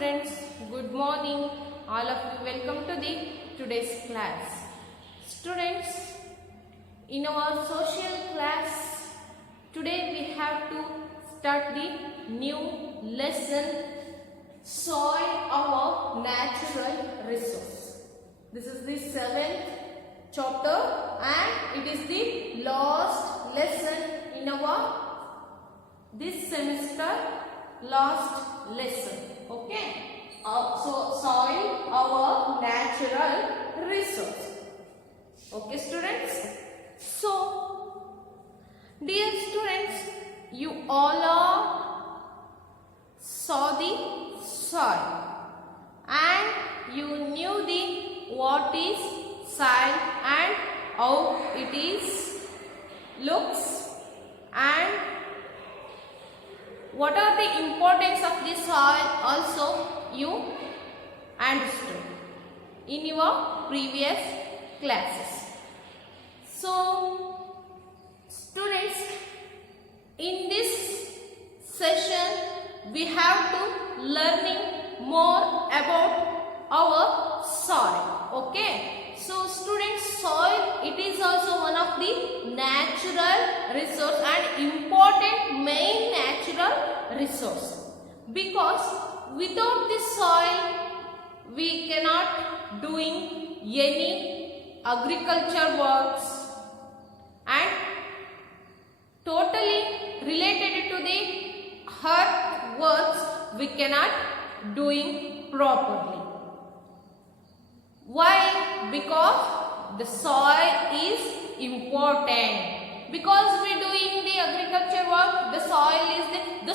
students, good morning. All of you welcome to the today's class. Students, in our social class, today we have to start the new lesson, soil our natural resource. This is the 7th chapter and it is the last lesson in our this semester last lesson. Okay, so soil our natural resource. Okay students, so dear students, you all are saw the soil and you knew the what is soil and how it is looks and what are the importance of the soil also you understood in your previous classes. So students, in this session we have to learning more about our soil. Okay, so students, soil it is also one of the natural resource and important main natural resource, because without this soil we cannot doing any agriculture works and totally related to the earth works we cannot doing properly. Why? Because the soil is important. Because we doing the agriculture work, the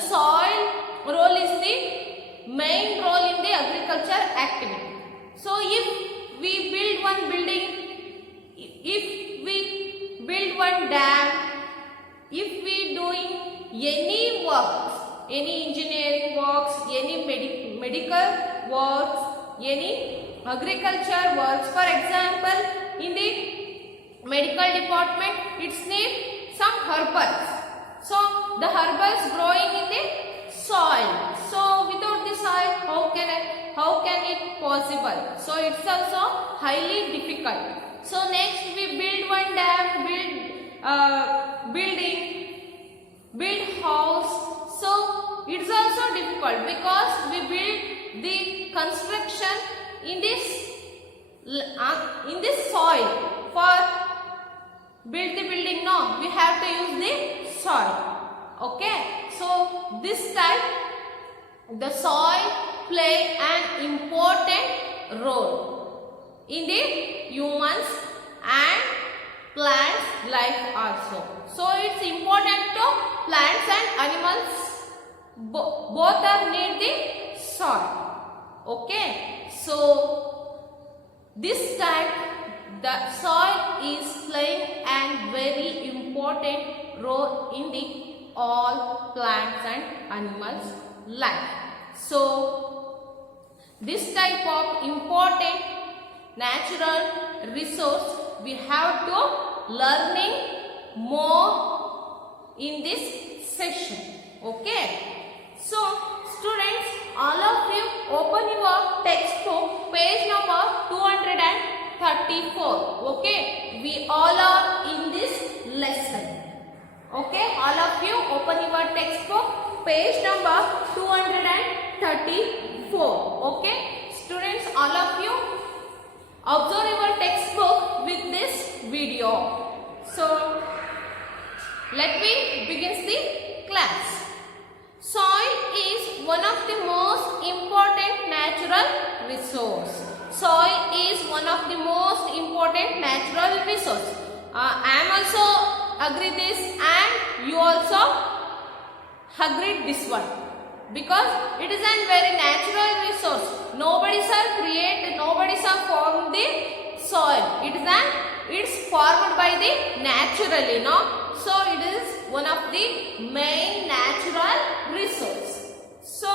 soil role is the main role in the agriculture activity. So if we build one building, if we build one dam, if we doing any works, any engineering works, any medical works, any agriculture works, for example, in the medical department, it's need some herbals. So the herbals growing in the soil. So without the soil, how can it possible? So it's also highly difficult. So next we build one dam, build house. So it's also difficult because we build the construction in this soil. For build the building, no, we have to use the soil. Okay, so this time the soil play an important role in the humans and plants life also. So it's important to plants and animals both are need the soil. Okay, so this time the soil is playing a very important role in the all plants and animals life. So this type of important natural resource we have to learning more in this session. Okay, so students, all of you open your textbook page number 234. Okay, we all are in this lesson. Okay, all of you open your textbook page number 234. Okay, students, all of you observe your textbook with this video. So let me begin the class. Soil is one of the most important natural resource. Soil is one of the most important natural resource. I am also agree this and you also agree this one, because it is a very natural resource. Nobody shall create, nobody shall form the soil. It's formed by the naturally, no? So it is one of the main natural resource. So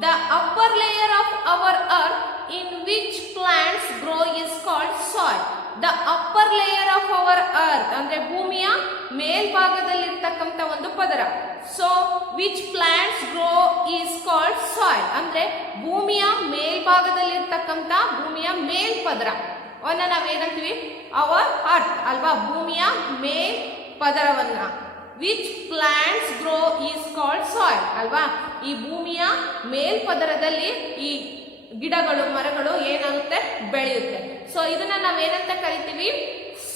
the upper layer of our earth in which plants grow is called soil. The upper layer of our earth ಅಂದ್ರೆ ಭೂಮಿಯ ಮೇಲ್ಭಾಗದಲ್ಲಿರ್ತಕ್ಕಂಥ ಒಂದು ಪದರ. So which plants grow is called soil ಅಂದ್ರೆ ಭೂಮಿಯ ಮೇಲ್ಭಾಗದಲ್ಲಿರ್ತಕ್ಕಂಥ ಭೂಮಿಯ ಮೇಲ್ಪದರ ಅವನ್ನ ನಾವೇನಂತೀವಿ hour earth ಅಲ್ವಾ, ಭೂಮಿಯ ಮೇಲ್ ಪದರವನ್ನ. Which plants grow is called soil ಅಲ್ವಾ, ಈ ಭೂಮಿಯ ಮೇಲ್ಪದರದಲ್ಲಿ ಈ ಗಿಡಗಳು ಮರಗಳು ಏನಾಗುತ್ತೆ ಬೆಳೆಯುತ್ತೆ. ಸೊ ಇದನ್ನ ನಾವೇನಂತ ಕರಿತೀವಿ,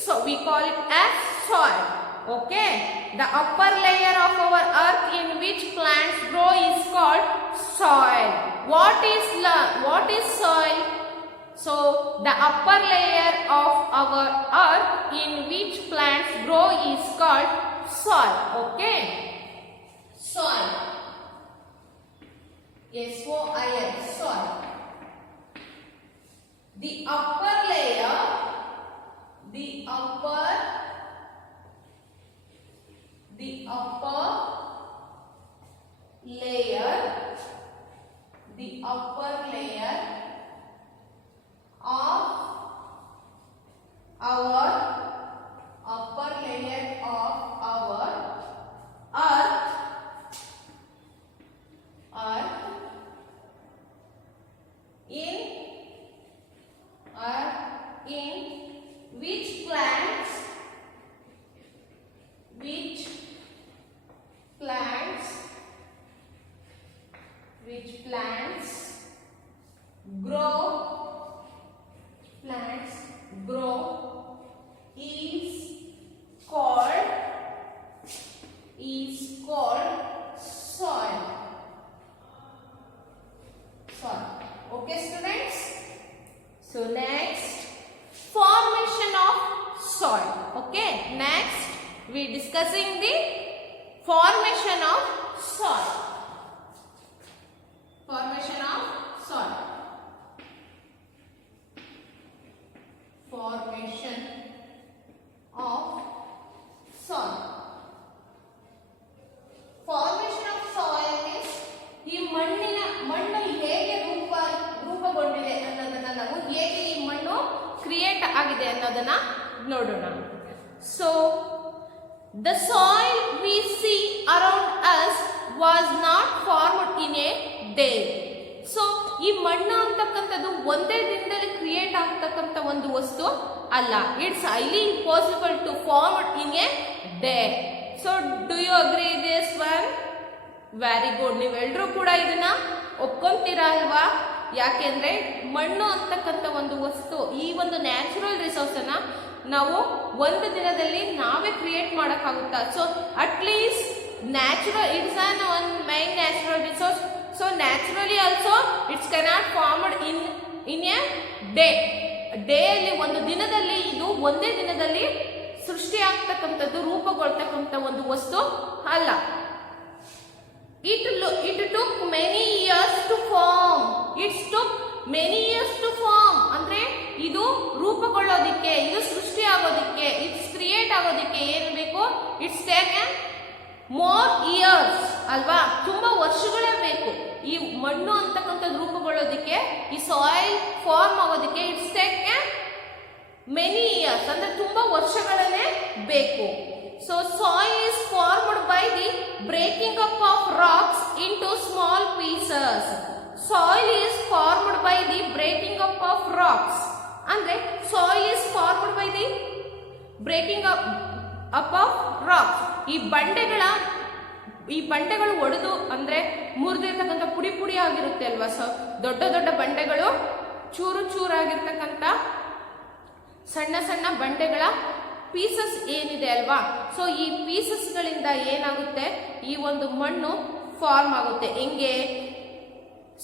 so we call it as soil. Okay, the upper layer of our earth in which plants grow is called soil. What is soil? So the upper layer of our earth in which plants grow is called soil. Okay, soil. S-O-I-L, soil. The upper layer, the upper layer of our earth in which plants grow is called soil. Okay students, so next formation of soil. Okay, next we discussing the formation of soil. Formation of soil. Formation of soil. Formation of soil is ಈ ಮಣ್ಣು ಹೇಗೆ ರೂಪುಗೊಂಡಿದೆ ಅನ್ನೋದನ್ನ ನಾವು ಹೇಗೆ ಈ ಮಣ್ಣು create ಆಗಿದೆ ಅನ್ನೋದನ್ನ ನೋಡೋಣ. So the soil we see around us was not formed in a day. So ಈ ಮಣ್ಣು ಅಂತಕ್ಕಂಥದ್ದು ಒಂದೇ ದಿನದಲ್ಲಿ ಕ್ರಿಯೇಟ್ ಆಗ್ತಕ್ಕಂಥ ಒಂದು ವಸ್ತು ಅಲ್ಲ. It's highly impossible to form in a day. So do you agree this one? Very good, ನೀವೆಲ್ಲರೂ ಕೂಡ ಇದನ್ನ ಒಪ್ಕೊಂತೀರಾ ಅಲ್ವಾ? ಯಾಕೆಂದ್ರೆ ಮಣ್ಣು ಅಂತಕ್ಕಂಥ ಒಂದು ವಸ್ತು, ಈ ಒಂದು ನ್ಯಾಚುರಲ್ ರಿಸೋರ್ಸ್ ಅನ್ನ ನಾವು ಒಂದು ದಿನದಲ್ಲಿ ನಾವೇ ಕ್ರಿಯೇಟ್ ಮಾಡಕ್ಕಾಗುತ್ತಾ? So at least natural it's an one main natural resource. So naturally also it's cannot formed in a day. Day ಅಲ್ಲಿ ಒಂದು ದಿನದಲ್ಲಿ, ಇದು ಒಂದೇ ದಿನದಲ್ಲಿ ಸೃಷ್ಟಿ ಆಗ್ತಕ್ಕಂಥದ್ದು, ರೂಪುಗೊಳ್ತಕ್ಕಂಥ ಒಂದು ವಸ್ತು ಅಲ್ಲ. It took many years to form. It took many years to form. ಅಂದ್ರೆ ಇದು ರೂಪುಗೊಳ್ಳೋದಿಕ್ಕೆ, ಇದು ಸೃಷ್ಟಿ ಆಗೋದಿಕ್ಕೆ, ಇಟ್ಸ್ ಕ್ರಿಯೇಟ್ ಆಗೋದಿಕ್ಕೆ ಏನು ಬೇಕು? ಇಟ್ಸ್ ಟೇಕನ್ ಮೋರ್ ಇಯರ್ಸ್ ಅಲ್ವಾ, ತುಂಬಾ ವರ್ಷಗಳೇ ಬೇಕು. ಈ ಮಣ್ಣು ಅಂತಕ್ಕಂಥದ್ದು ರೂಪುಗೊಳ್ಳೋದಿಕ್ಕೆ, ಈ ಸಾಯಿಲ್ ಫಾರ್ಮ್ ಆಗೋದಿಕ್ಕೆ ಇಟ್ಸ್ ಟೇಕನ್ ಮೆನಿ ಇಯರ್ಸ್ ಅಂದ್ರೆ ತುಂಬಾ ವರ್ಷಗಳೇ ಬೇಕು. So soil is formed by the breaking up of rocks into small pieces. Soil is formed by the breaking up of rocks. ಅಂದ್ರೆ soil is formed by the breaking up of rocks. ಈ ಬಂಡೆಗಳು ಒಡೆದು ಅಂದ್ರೆ ಮುರಿದಿರ್ತಕ್ಕಂಥ ಪುಡಿ ಪುಡಿ ಆಗಿರುತ್ತೆ ಅಲ್ವಾ. So ದೊಡ್ಡ ದೊಡ್ಡ ಬಂಡೆಗಳು ಚೂರು ಚೂರಾಗಿರ್ತಕ್ಕಂಥ ಸಣ್ಣ ಸಣ್ಣ ಬಂಡೆಗಳ ಪೀಸಸ್ ಏನಿದೆ ಅಲ್ವಾ. ಸೊ ಈ ಪೀಸಸ್ ಗಳಿಂದ ಏನಾಗುತ್ತೆ, ಈ ಒಂದು ಮಣ್ಣು ಫಾರ್ಮ್ ಆಗುತ್ತೆ. ಹೆಂಗೆ?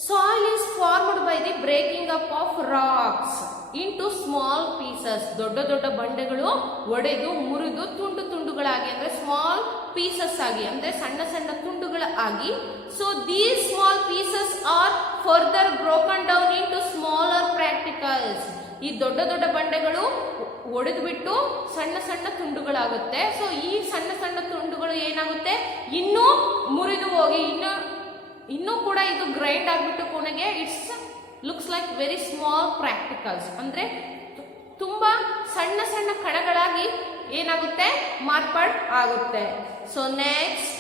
Soil is formed by the breaking up of racks into small pieces. ದೊಡ್ಡ ದೊಡ್ಡ ಬಂಡೆಗಳು ಒಡೆದು ಮುರಿದು ತುಂಡು ತುಂಡುಗಳಾಗಿ ಅಂದ್ರೆ ಸ್ಮಾಲ್ ಪೀಸಸ್ ಆಗಿ ಅಂದ್ರೆ ಸಣ್ಣ ಸಣ್ಣ ತುಂಡುಗಳ ಆಗಿ. So these small pieces are further broken down into smaller practicals. ಈ ದೊಡ್ಡ ದೊಡ್ಡ ಬಂಡೆಗಳು ಒಡೆದು ಬಿಟ್ಟು ಸಣ್ಣ ಸಣ್ಣ ತುಂಡುಗಳಾಗುತ್ತೆ. ಸೊ ಈ ಸಣ್ಣ ಸಣ್ಣ ತುಂಡುಗಳು ಏನಾಗುತ್ತೆ, ಇನ್ನೂ ಮುರಿದು ಹೋಗಿ ಇನ್ನೂ ಕೂಡ ಇದು ಗ್ರೈಂಡ್ ಆಗ್ಬಿಟ್ಟು ಕೊನೆಗೆ it's looks like very small practicals ಅಂದ್ರೆ ತುಂಬಾ ಸಣ್ಣ ಸಣ್ಣ ಕಣಗಳಾಗಿ ಏನಾಗುತ್ತೆ ಮಾರ್ಪಾಡು ಆಗುತ್ತೆ. So next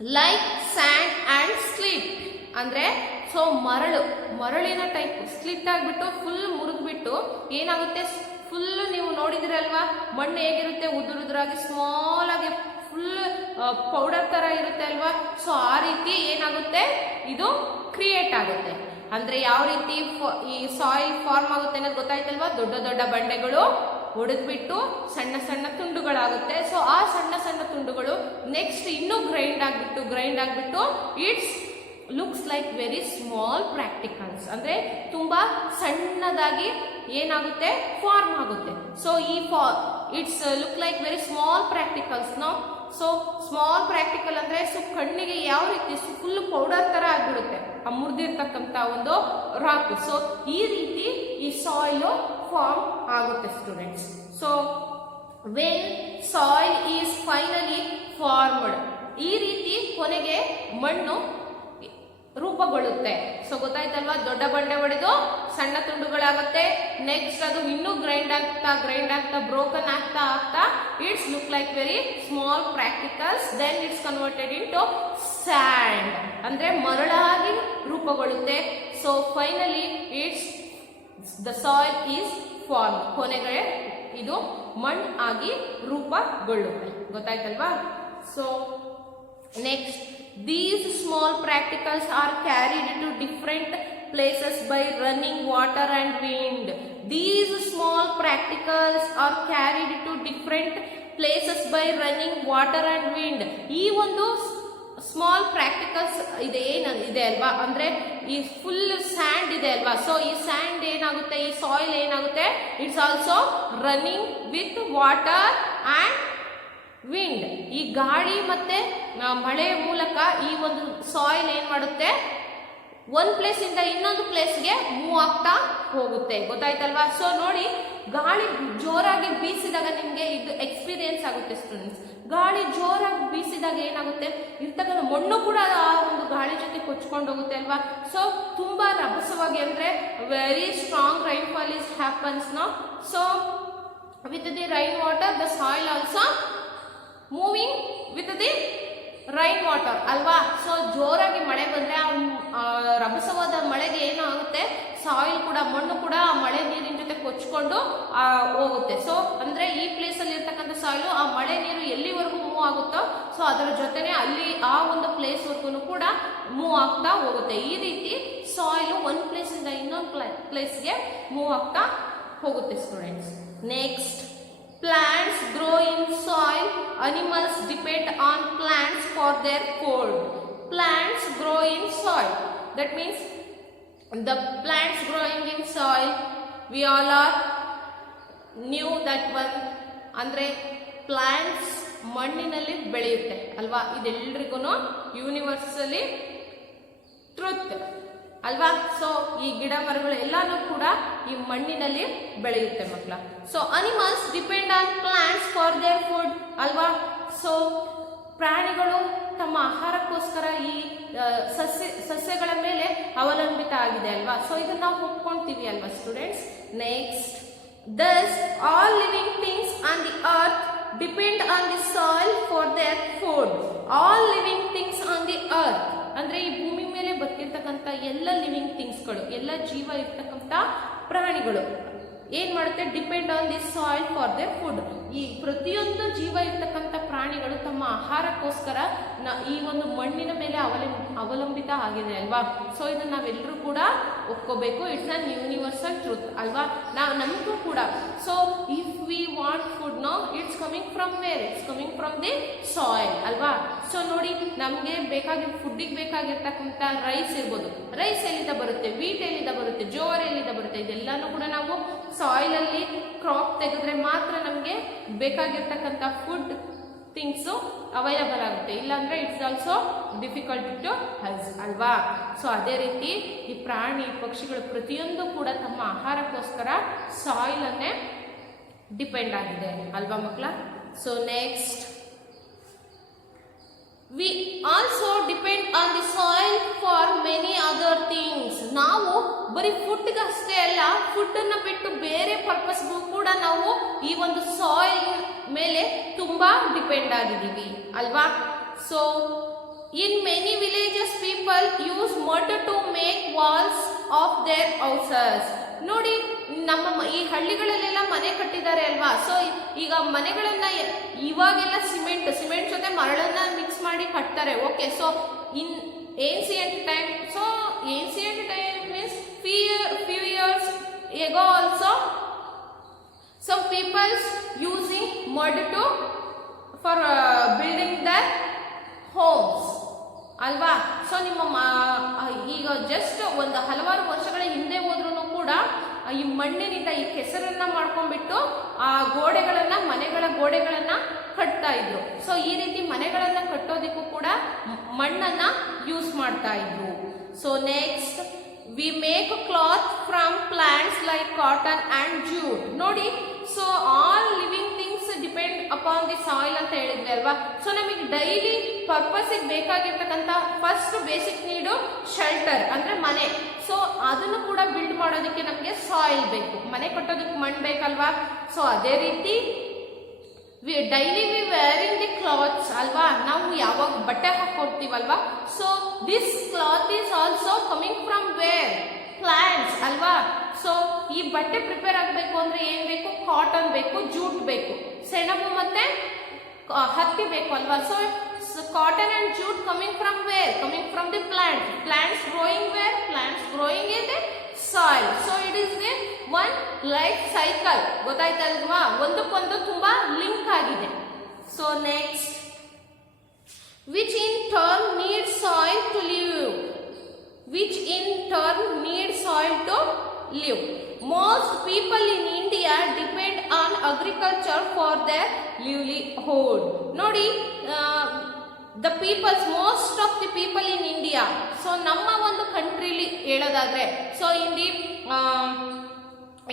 like sand and slit ಅಂದ್ರೆ ಸೊ ಮರಳಿನ ಟೈಪ್ ಸ್ಲಿಟ್ ಆಗ್ಬಿಟ್ಟು ಫುಲ್ ಮುರಿದ್ಬಿಟ್ಟು ಏನಾಗುತ್ತೆ, ಫುಲ್ ನೀವು ನೋಡಿದಿರಲ್ವಾ ಮಣ್ಣು ಹೇಗಿರುತ್ತೆ, ಉದುರಾಗಿ ಸ್ಮಾಲ್ ಆಗಿ ಫುಲ್ ಪೌಡರ್ ತರ ಇರುತ್ತೆ ಅಲ್ವಾ. ಸೊ ಆ ರೀತಿ ಏನಾಗುತ್ತೆ ಇದು ಕ್ರಿಯೇಟ್ ಆಗುತ್ತೆ. ಅಂದ್ರೆ ಯಾವ ರೀತಿ ಈ ಸಾಯಿಲ್ ಫಾರ್ಮ್ ಆಗುತ್ತೆ ಅನ್ನೋದು ಗೊತ್ತಾಯ್ತಲ್ವಾ. ದೊಡ್ಡ ದೊಡ್ಡ ಬಂಡೆಗಳು ಒಡೆದ್ಬಿಟ್ಟು ಸಣ್ಣ ಸಣ್ಣ ತುಂಡುಗಳಾಗುತ್ತೆ. ಸೊ ಆ ಸಣ್ಣ ಸಣ್ಣ ತುಂಡುಗಳು ನೆಕ್ಸ್ಟ್ ಇನ್ನೂ ಗ್ರೈಂಡ್ ಆಗ್ಬಿಟ್ಟು it's looks like very small practicals ಅಂದ್ರೆ ತುಂಬಾ ಸಣ್ಣದಾಗಿ ಏನಾಗುತ್ತೆ ಫಾರ್ಮ್ ಆಗುತ್ತೆ. ಸೊ ಈ it's look like very small practicals no. So small practical ಅಂದ್ರೆ ಸೊ ಕಣ್ಣಿಗೆ ಯಾವ ರೀತಿ ಫುಲ್ ಪೌಡರ್ ತರ ಆಗ್ಬಿಡುತ್ತೆ ಆ ಮುರಿದಿರ್ತಕ್ಕಂಥ ಒಂದು ರಾಕ್. ಸೊ ಈ ರೀತಿ ಈ ಸಾಯಿಲ್ ಫಾರ್ಮ್ ಆಗುತ್ತೆ students. So when soil is finally formed, ಈ ರೀತಿ ಕೊನೆಗೆ ಮಣ್ಣು ರೂಪುಗೊಳ್ಳುತ್ತೆ. ಸೊ ಗೊತ್ತಾಯ್ತಲ್ವಾ, ದೊಡ್ಡ ಬಂಡೆ ಹೊಡೆದು ಸಣ್ಣ ತುಂಡುಗಳಾಗುತ್ತೆ. ನೆಕ್ಸ್ಟ್ ಅದು ಇನ್ನೂ ಗ್ರೈಂಡ್ ಆಗ್ತಾ ಬ್ರೋಕನ್ ಆಗ್ತಾ it's look like very small particles. Then it's converted into sand ಅಂದ್ರೆ ಮರಳಾಗಿ ರೂಪುಗೊಳ್ಳುತ್ತೆ. So finally it's the soil is form, ಕೊನೆಗೆ ಇದು ಮಣ್ಣು ಆಗಿ ರೂಪುಗೊಳ್ಳುತ್ತೆ. ಗೊತ್ತಾಯ್ತಲ್ವಾ. So next these small practicals are carried to different places by running water and wind. These small practicals are carried to different places by running water and wind. ಈ ಒಂದು small practicals ಇದೆ ಅಲ್ವಾ, ಅಂದ್ರೆ ಈ ಫುಲ್ ಸ್ಯಾಂಡ್ ಇದೆ ಅಲ್ವಾ. So ಈ and ಏನಾಗುತ್ತೆ, ಈ ಸಾಯಿಲ್ ಏನಾಗುತ್ತೆ, it's also running with water and wind. ಈ ಗಾಳಿ ಮತ್ತೆ ಮಳೆ ಮೂಲಕ ಈ ಒಂದು ಸಾಯಿಲ್ ಏನ್ ಮಾಡುತ್ತೆ, ಒಂದ್ ಪ್ಲೇಸ್ ಇಂದ ಇನ್ನೊಂದು ಪ್ಲೇಸ್ಗೆ ಮೂವ್ ಆಗ್ತಾ ಹೋಗುತ್ತೆ. ಗೊತ್ತಾಯ್ತಲ್ವಾ. ಸೊ ನೋಡಿ, ಗಾಳಿ ಜೋರಾಗಿ ಬೀಸಿದಾಗ ನಿಮ್ಗೆ ಇದು ಎಕ್ಸ್ಪೀರಿಯನ್ಸ್ ಆಗುತ್ತೆ ಸ್ಟೂಡೆಂಟ್ಸ್. ಗಾಳಿ ಜೋರಾಗಿ ಬೀಸಿದಾಗ ಏನಾಗುತ್ತೆ, ಇರ್ತಕ್ಕಂಥ ಮಣ್ಣು ಕೂಡ ಆ ಒಂದು ಗಾಳಿ ಜೊತೆ ಕೊಚ್ಕೊಂಡು ಹೋಗುತ್ತೆ ಅಲ್ವಾ. ಸೊ ತುಂಬಾ ರಭಸವಾಗಿ ಅಂದ್ರೆ very strong rainfall is happens no. So with the rain water the soil also moving with the rain water ಅಲ್ವಾ. ಸೊ ಜೋರಾಗಿ ಮಳೆ ಬಂದ್ರೆ ಆ ರಭಸವಾದ ಮಳೆಗೆ ಏನಾಗುತ್ತೆ, ಸಾಯಿಲ್ ಕೂಡ ಮಣ್ಣು ಕೂಡ ಆ ಮಳೆ ನೀರಿನ ಜೊತೆ ಕೊಚ್ಕೊಂಡು ಹೋಗುತ್ತೆ. ಸೊ ಅಂದ್ರೆ ಈ ಪ್ಲೇಸ್ ಅಲ್ಲಿ ಇರ್ತಕ್ಕಂಥ ಸಾಯಿಲ್ ಆ ಮಳೆ ನೀರು ಎಲ್ಲಿವರೆಗೂ ಮೂವ್ ಆಗುತ್ತೋ ಸೊ ಅದರ ಜೊತೆನೆ ಅಲ್ಲಿ ಆ ಒಂದು ಪ್ಲೇಸ್ ವರ್ಗು ಕೂಡ ಮೂವ್ ಆಗ್ತಾ ಹೋಗುತ್ತೆ. ಈ ರೀತಿ ಸಾಯಿಲ್ ಒಂದ್ ಪ್ಲೇಸ್ ಇಂದ ಇನ್ನೊಂದು ಪ್ಲೇಸ್ಗೆ ಮೂವ್ ಆಗ್ತಾ ಹೋಗುತ್ತೆ students. Next plants grow in soil, animals depend on plants for their food. Plants grow in soil, that means the plants growing in soil, we all are knew that one. ಅಂದ್ರೆ plants ಮಣ್ಣಿನಲ್ಲಿ ಬೆಳೆಯುತ್ತೆ ಅಲ್ವಾ, ಇದೆಲ್ಲರಿಗೂ universally truth ಅಲ್ವಾ. So ಈ ಗಿಡ ಮರಗಳು ಎಲ್ಲಾನು ಕೂಡ ಈ ಮಣ್ಣಿನಲ್ಲಿ ಬೆಳೆಯುತ್ತೆ ಮಕ್ಕಳ. So animals depend on plants for there food ಅಲ್ವಾ. ಸೊ ಪ್ರಾಣಿಗಳು ತಮ್ಮ ಆಹಾರಕ್ಕೋಸ್ಕರ ಈ ಸಸ್ಯಗಳ ಮೇಲೆ ಅವಲಂಬಿತ ಆಗಿದೆ ಅಲ್ವಾ. ಸೊ ಇದನ್ನ ನಾವು ಒಪ್ಕೊಂತೀವಿ ಅಲ್ವಾ students. Next thus all living things on the earth depend on the soil for their food. all living things on the earth ಅಂದ್ರೆ ಈ ಭೂಮಿ ಮೇಲೆ ಬದುಕಿರ್ತಕ್ಕಂಥ ಎಲ್ಲ ಲಿವಿಂಗ್ ಥಿಂಗ್ಸ್ಗಳು, ಎಲ್ಲ ಜೀವ ಇರ್ತಕ್ಕಂಥ ಪ್ರಾಣಿಗಳು ಏನ್ ಮಾಡುತ್ತೆ, depend on the soil for there food. ಈ ಪ್ರತಿಯೊಂದು ಜೀವ ಇರ್ತಕ್ಕಂಥ ಪ್ರಾಣಿಗಳು ತಮ್ಮ ಆಹಾರಕ್ಕೋಸ್ಕರ ಈ ಒಂದು ಮಣ್ಣಿನ ಮೇಲೆ ಅವಲಂಬಿತ ಆಗಿದೆ ಅಲ್ವಾ. ಸೊ ಇದನ್ನ ನಾವೆಲ್ಲರೂ ಕೂಡ ಒಪ್ಕೋಬೇಕು. ಇಟ್ಸ್ ಅನ್ ಯೂನಿವರ್ಸಲ್ ಟ್ರೂತ್ ಅಲ್ವಾ. ನಮಗೂ ಕೂಡ so if we want food no, it's coming from where, it's coming from the soil ಅಲ್ವಾ. ಸೊ ನೋಡಿ, ನಮ್ಗೆ ಫುಡ್ಡಿಗೆ ಬೇಕಾಗಿರ್ತಕ್ಕಂಥ ರೈಸ್ ಇರ್ಬೋದು, ರೈಸ್ ಎಲ್ಲಿಂದ ಬರುತ್ತೆ, ವೀಟ್ ಎಲ್ಲಿಂದ ಬರುತ್ತೆ, ಜೋರ್ ಎಲ್ಲಿಂದ ಬರುತ್ತೆ, ಇದೆಲ್ಲಾನು ಕೂಡ ನಾವು ಸಾಯಿಲ್ ಅಲ್ಲಿ ಕ್ರಾಪ್ ತೆಗೆದ್ರೆ ಮಾತ್ರ ನಮ್ಗೆ ಬೇಕಾಗಿರ್ತಕ್ಕಂಥ ಫುಡ್ ಥಿಂಗ್ಸ್ ಅವೈಲಬಲ್ ಆಗುತ್ತೆ. ಇಲ್ಲಾಂದ್ರೆ ಇಟ್ಸ್ ಆಲ್ಸೋ ಡಿಫಿಕಲ್ಟ್ ಟು ಹಸ್ ಅಲ್ವಾ. ಸೊ ಅದೇ ರೀತಿ ಈ ಪ್ರಾಣಿ ಪಕ್ಷಿಗಳು ಪ್ರತಿಯೊಂದು ಕೂಡ ತಮ್ಮ ಆಹಾರಕ್ಕೋಸ್ಕರ ಸಾಯಿಲ್ ಅನ್ನೇ ಡಿಪೆಂಡ್ ಆಗಿದೆ ಅಲ್ವಾ ಮಕ್ಕಳ. So next we also depend on the soil for many other things. ನಾವು ಬರೀ ಫುಡ್ಗೆ ಅಷ್ಟೇ ಅಲ್ಲ, ಫುಡ್ ಅನ್ನ ಬಿಟ್ಟು ಬೇರೆ ಪರ್ಪಸ್ಗೂ ಕೂಡ ನಾವು ಈ ಒಂದು ಸಾಯಿಲ್ ಮೇಲೆ ತುಂಬಾ ಡಿಪೆಂಡ್ ಆಗಿದ್ದೀವಿ ಅಲ್ವಾ. So in many villages people use mud to make walls of their houses. ನೋಡಿ, ನಮ್ಮ ಈ ಹಳ್ಳಿಗಳಲ್ಲೆಲ್ಲ ಮನೆ ಕಟ್ಟಿದ್ದಾರೆ ಅಲ್ವಾ. ಸೊ ಈಗ ಮನೆಗಳನ್ನ ಇವಾಗೆಲ್ಲ ಸಿಮೆಂಟ್ ಜೊತೆ ಮರಳನ್ನ ಮಿಕ್ಸ್ ಮಾಡಿ ಕಟ್ತಾರೆ. Okay, so in ancient time, so ancient time means few years ago also some people using mud to for building their homes ಅಲ್ವಾ. ಸೊ ನಿಮ್ಮ ಈಗ ಜಸ್ಟ್ ಒಂದು ಹಲವಾರು ವರ್ಷಗಳ ಹಿಂದೆ ಹೋದ್ರೂ ಕೂಡ ಈ ಮಣ್ಣಿನಿಂದ ಈ ಕೆಸರನ್ನ ಮಾಡ್ಕೊಂಡ್ಬಿಟ್ಟು ಆ ಗೋಡೆಗಳನ್ನ, ಮನೆಗಳ ಗೋಡೆಗಳನ್ನ ಕಟ್ತಾ ಇದ್ರು. ಸೊ ಈ ರೀತಿ ಮನೆಗಳನ್ನ ಕಟ್ಟೋದಿಕ್ಕೂ ಕೂಡ ಮಣ್ಣನ್ನ ಯೂಸ್ ಮಾಡ್ತಾ ಇದ್ರು. So next, we make cloth from plants like cotton and jute. ನೋಡಿ, so all living things depend upon the soil ಅಂತ ಹೇಳಿದ್ವಿ ಅಲ್ವಾ. ಸೊ ನಮಗೆ ಡೈಲಿ ಪರ್ಪಸ್ ಬೇಕಾಗಿರ್ತಕ್ಕಂಥ ಫಸ್ಟ್ ಬೇಸಿಕ್ ನೀಡು ಶೆಲ್ಟರ್ ಅಂದ್ರೆ ಮನೆ. ಸೊ ಅದನ್ನು ಕೂಡ ಬಿಲ್ಡ್ ಮಾಡೋದಕ್ಕೆ ನಮಗೆ ಸಾಯಿಲ್ ಬೇಕು, ಮನೆ ಕಟ್ಟೋದಕ್ಕೆ ಮಣ್ಣು ಬೇಕಲ್ವಾ. ಸೊ ಅದೇ ರೀತಿ daily we wearing the clothes ಅಲ್ವಾ, ನಾವು ಯಾವಾಗ ಬಟ್ಟೆ ಹಾಕೊಡ್ತೀವಲ್ವಾ. So this cloth is also coming from where plants ಅಲ್ವಾ. ಸೊ ಈ ಬಟ್ಟೆ ಪ್ರಿಪೇರ್ ಆಗಬೇಕು ಅಂದ್ರೆ ಏನ್ ಬೇಕು? ಕಾಟನ್ ಬೇಕು, ಜೂಟ್ ಬೇಕು, ಸೆಣಬು ಮತ್ತೆ ಹತ್ತಿ ಬೇಕು ಅಲ್ವಾ. So cotton and jute coming from where? Coming from the plants growing where? Plants growing in the soil. So it is the one life cycle. ಗೊತ್ತಾಯ್ತಲ್ವಾ, ಒಂದಕ್ಕೊಂದು ತುಂಬಾ ಲಿಂಕ್ ಆಗಿದೆ. So next, which in turn need soil to live. Which in turn need soil to live. Most people in India depend on agriculture for their livelihood. ನೋಡಿ, the peoples, most of the people in India, so ನಮ್ಮ ಒಂದು ಕಂಟ್ರಿಲಿ ಹೇಳೋದಾದ್ರೆ, so in the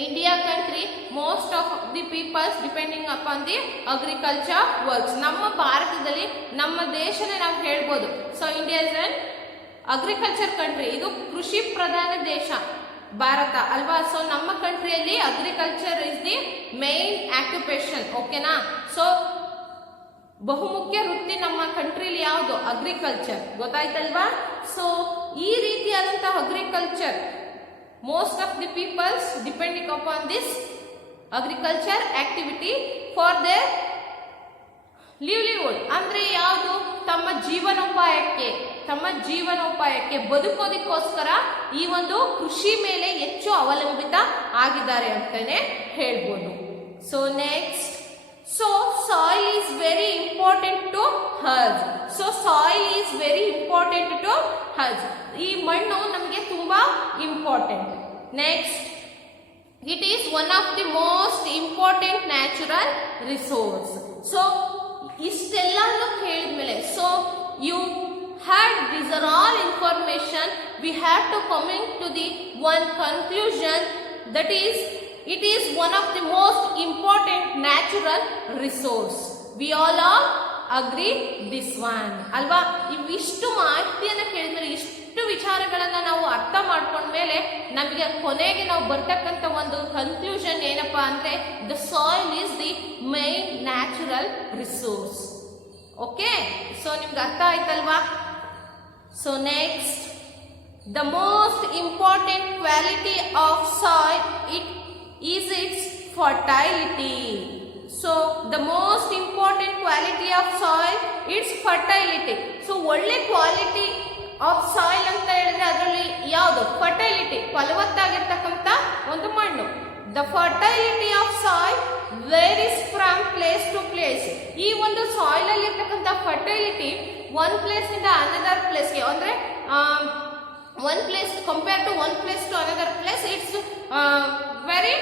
India country most of the peoples depending upon the agriculture works. ನಮ್ಮ ಭಾರತದಲ್ಲಿ, ನಮ್ಮ ದೇಶನೇ ನಾವು ಹೇಳ್ಬೋದು. So India is an agriculture country. ಇದು ಕೃಷಿ ಪ್ರಧಾನ ದೇಶ ಭಾರತ ಅಲ್ವಾ. ಸೊ ನಮ್ಮ ಕಂಟ್ರಿಯಲ್ಲಿ agriculture is the main occupation. ಓಕೆನಾ. ಸೊ ಬಹುಮುಖ್ಯ ವೃತ್ತಿ ನಮ್ಮ ಕಂಟ್ರಿಲಿ ಯಾವುದು? ಅಗ್ರಿಕಲ್ಚರ್. ಗೊತ್ತಾಯ್ತಲ್ವಾ. ಸೊ ಈ ರೀತಿಯಾದಂತಹ agriculture, most of the peoples depending upon this agriculture activity for their livelihood. ಅಂದ್ರೆ ಯಾವುದು? ತಮ್ಮ ಜೀವನೋಪಾಯಕ್ಕೆ ಬದುಕೋದಕ್ಕೋಸ್ಕರ ಈ ಒಂದು ಕೃಷಿ ಮೇಲೆ ಹೆಚ್ಚು ಅವಲಂಬಿತ ಆಗಿದ್ದಾರೆ ಅಂತಾನೆ ಹೇಳ್ಬೋದು. So next, so soil is very important to us. So soil is very important to us. ಈ ಮಣ್ಣು ನಮಗೆ ತುಂಬಾ important. Next, it is one of the most important natural resource. So ಇಷ್ಟೆಲ್ಲನೂ ಕೇಳಿದ್ಮೇಲೆ, so you had these are all information, we have to coming to the one conclusion, that is it is one of the most important natural resource. We all are agree this one ಅಲ್ವಾ. ಇವಿಷ್ಟು ಮಾಹಿತಿಯನ್ನು ಕೇಳಿದ್ಮೇಲೆ, ಇಷ್ಟು ವಿಚಾರಗಳನ್ನ ನಾವು ಅರ್ಥ ಮಾಡ್ಕೊಂಡ್ಮೇಲೆ ನಮಗೆ ಕೊನೆಗೆ ನಾವು ಬರ್ತಕ್ಕಂಥ ಒಂದು ಕನ್ಕ್ಲೂಷನ್ ಏನಪ್ಪಾ ಅಂದ್ರೆ, the soil is the main natural resource. Okay, so ನಿಮ್ಗೆ ಅರ್ಥ ಆಯ್ತಲ್ವಾ. So next, the most important quality of soil is its fertility. So the most important quality of soil, its fertility. So ಒಳ್ಳೆ quality of soil ಅಂತ ಹೇಳಿದ್ರೆ ಅದರಲ್ಲಿ ಯಾವುದು? Fertility, ಫಲವತ್ತಾಗಿರ್ತಕ್ಕಂಥ ಒಂದು ಮಣ್ಣು. The fertility of soil varies from place to place. ಈ ಒಂದು ಸಾಯಿಲ್ ಅಲ್ಲಿ ಇರ್ತಕ್ಕಂಥ ಫರ್ಟೈಲಿಟಿ ಒನ್ ಪ್ಲೇಸ್ ಇಂದ ಅನದರ್ ಪ್ಲೇಸ್ಗೆ, ಅಂದ್ರೆ one place compared to one place to another place, it's very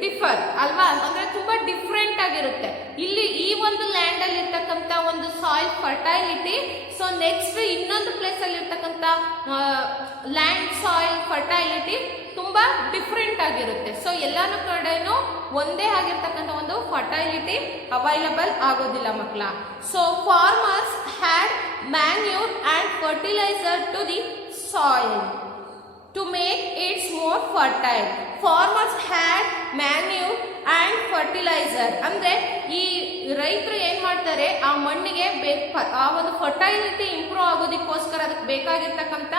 differ ಅಲ್ವಾ. ಅಂದ್ರೆ ತುಂಬಾ ಡಿಫ್ರೆಂಟ್ ಆಗಿರುತ್ತೆ. ಇಲ್ಲಿ ಈ ಒಂದು ಲ್ಯಾಂಡ್ ಅಲ್ಲಿ ಇರ್ತಕ್ಕಂಥ ಒಂದು ಸಾಯಿಲ್ ಫರ್ಟೈಲಿಟಿ, ಸೊ ನೆಕ್ಸ್ಟ್ ಇನ್ನೊಂದು ಪ್ಲೇಸ್ ಅಲ್ಲಿ ಇರ್ತಕ್ಕಂಥ ಲ್ಯಾಂಡ್ ಸಾಯಿಲ್ ಫರ್ಟೈಲಿಟಿ ತುಂಬಾ ಡಿಫ್ರೆಂಟ್ ಆಗಿರುತ್ತೆ. ಸೊ ಎಲ್ಲಾನು ಕಡೆನೂ ಒಂದೇ ಆಗಿರ್ತಕ್ಕಂಥ ಒಂದು ಫರ್ಟೈಲಿಟಿ ಅವೈಲಬಲ್ ಆಗೋದಿಲ್ಲ ಮಕ್ಕಳ. So farmers had manure and fertiliser to the soil to make it more fertile. Farmers had manure and fertilizer. ಅಂದ್ರೆ ಈ ರೈತರು ಏನ್ ಮಾಡ್ತಾರೆ, ಆ ಮಣ್ಣಿಗೆ ಆ ಒಂದು ಫರ್ಟೈಲಿಟಿ ಇಂಪ್ರೂವ್ ಆಗೋದಕ್ಕೋಸ್ಕರ ಅದಕ್ಕೆ ಬೇಕಾಗಿರ್ತಕ್ಕಂಥ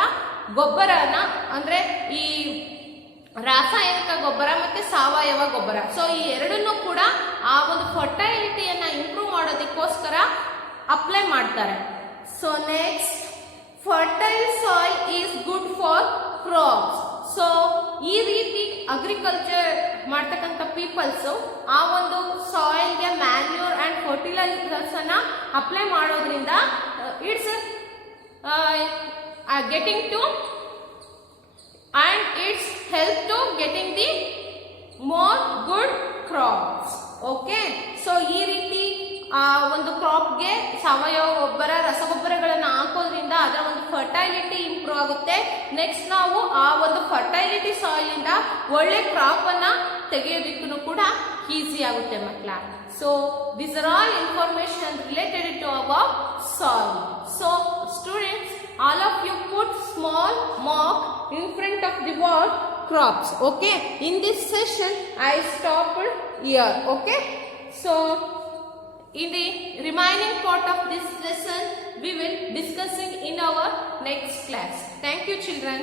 ಗೊಬ್ಬರನ ಅಂದ್ರೆ ಈ ರಾಸಾಯನಿಕ ಗೊಬ್ಬರ ಮತ್ತೆ ಸಾವಯವ ಗೊಬ್ಬರ, ಸೊ ಈ ಎರಡನ್ನೂ ಕೂಡ ಆ ಒಂದು ಫರ್ಟೈಲಿಟಿಯನ್ನ ಇಂಪ್ರೂವ್ ಮಾಡೋದಕ್ಕೋಸ್ಕರ ಅಪ್ಲೈ ಮಾಡ್ತಾರೆ. So next, fertile soil is good for crops. So ಈ ರೀತಿ ಅಗ್ರಿಕಲ್ಚರ್ ಮಾಡ್ತಕ್ಕಂಥ ಪೀಪಲ್ಸ್ ಆ ಒಂದು ಸಾಯಿಲ್ಗೆ ಮ್ಯಾನ್ಯೂರ್ ಅಂಡ್ ಫರ್ಟಿಲೈಸರ್ಸ್ ಅನ್ನ ಅಪ್ಲೈ ಮಾಡೋದ್ರಿಂದ it's getting to and it's help to getting the more good crops. Okay, so ಈ ರೀತಿ ಒಂದು ಕ್ರಾಪ್ಗೆ ಸಾವಯವ ಗೊಬ್ಬರ ರಸಗೊಬ್ಬರಗಳನ್ನು ಹಾಕೋದ್ರಿಂದ ಅದರ ಒಂದು ಫರ್ಟೈಲಿಟಿ ಇಂಪ್ರೂವ್ ಆಗುತ್ತೆ. ನೆಕ್ಸ್ಟ್ ನಾವು ಆ ಒಂದು ಫರ್ಟೈಲಿಟಿ ಸಾಯಿಲ್ ಇಂದ ಒಳ್ಳೆ ಕ್ರಾಪ್ ಅನ್ನ ತೆಗೆಯೋದಕ್ಕೂ ಕೂಡ ಈಸಿ ಆಗುತ್ತೆ ಮಕ್ಕಳ. So these are all information related to our soil. So students, all of you put small mark in front of the word crops. Okay, in this session I stopped here. Okay, so in the remaining part of this lesson we will discussing in our next class. Thank you children.